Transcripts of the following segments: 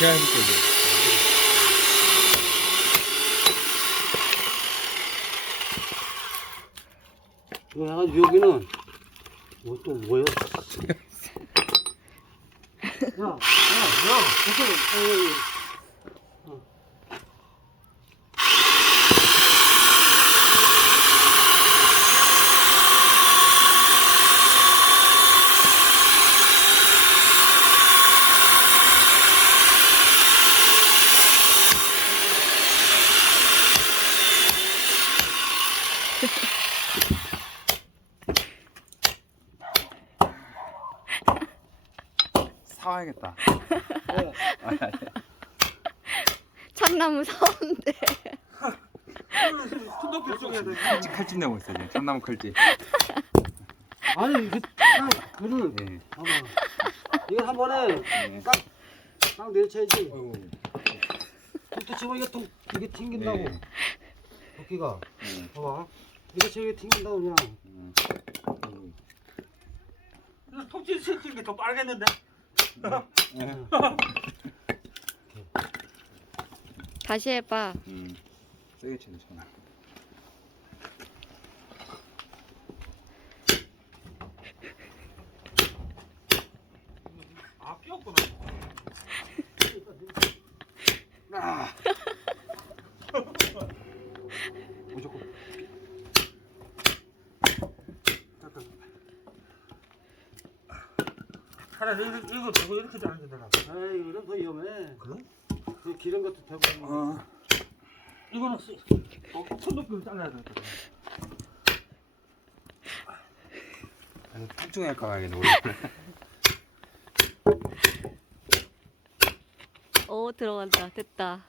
제가 해볼게요. 이거 해가지고 여기는 뭐 또 뭐야? 야, 사와야겠다. 참나무 사온대. 큰 높이 쪽에야 돼. 칼집 내고 있어 지금. 참나무 칼집. 아니 이게 그를 네. 봐봐. 이거 한 번에 네. 딱 내려쳐야지. 어이구. 또 치고 이게 튕긴다고. 네. 도끼가. 네. 봐봐. 이거 치고 이게 튕긴다고 그냥. 톱질 치는 게 더 빠르겠는데? 네. 다시 해봐. 세게 치는 잖아. 아, 삐었구나. 아. 무조건. 차라리 이거 되고 이렇게 자는 게 나아. 에이 이건 더 위험해. 그래? 그 기름 같은 대고. 이거는 큰 높이로 잘라야 돼. 아니 통증 할까 봐야겠네. 오, 들어간다. 됐다.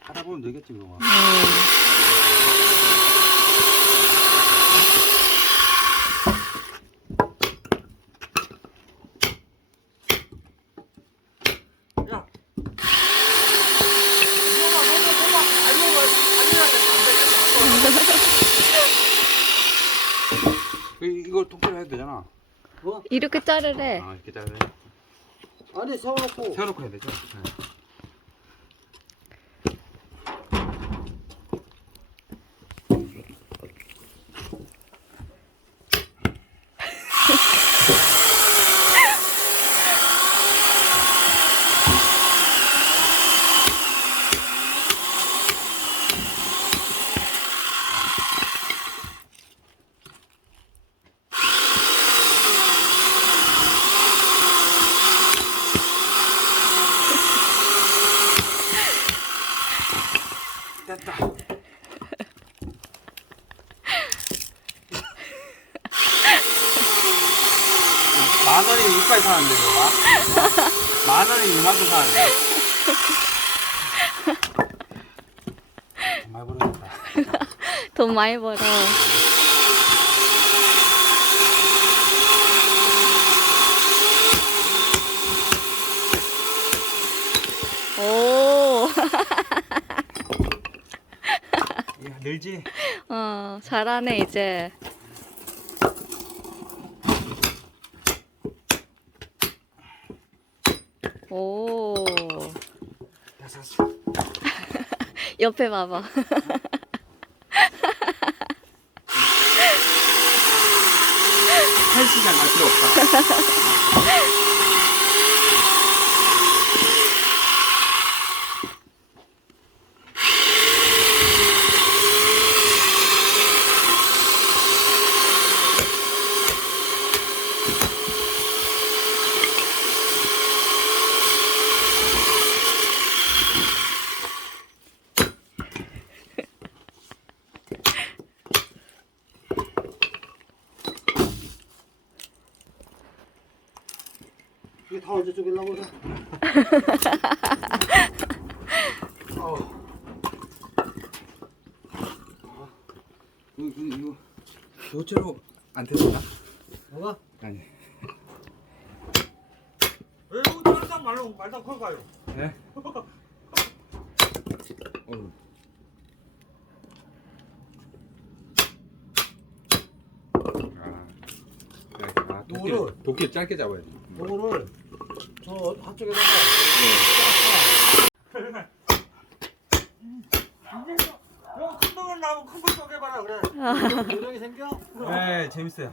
하다 보면 되겠지 그거. 야. 이거만 너무 이걸 통째로 해도 되잖아. 뭐? 이렇게 자르래. 아 이렇게 잘해. 아니 세워놓고. 세워놓고 해야 되죠. 네. 됐다. 만 원이 이빨 사는데 이거 만 원이 이만큼 사는데. 정말 모르겠다. 돈 많이 벌어. 오. 야 늘지. 잘하네 이제. 오. 옆에 봐봐. 할 시간 날 필요 없다. 이게 다 언제 쪼개려고 그래? 이거 도체로 안 되나? 뭐가? 아니. 왜 이거 말당 말로 말당 걸까요? 네? 도끼를 짧게 잡아야 돼. 요거를 저 한쪽에다가 야, 큰 놈은 나무 큰거 쪼개봐라 그래. 쫙 요령이 생겨? 네, 재밌어요.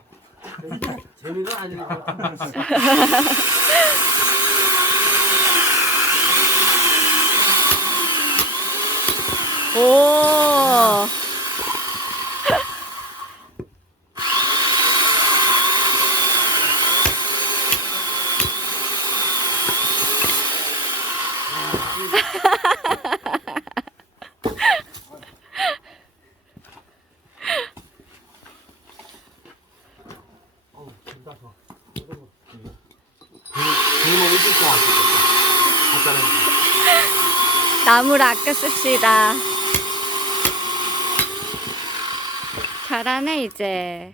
재미는 아니고. 오. 어우, 힘들어. 굶어 있을 것 같아. 나무를 아껴 씁시다. 잘하네, 이제.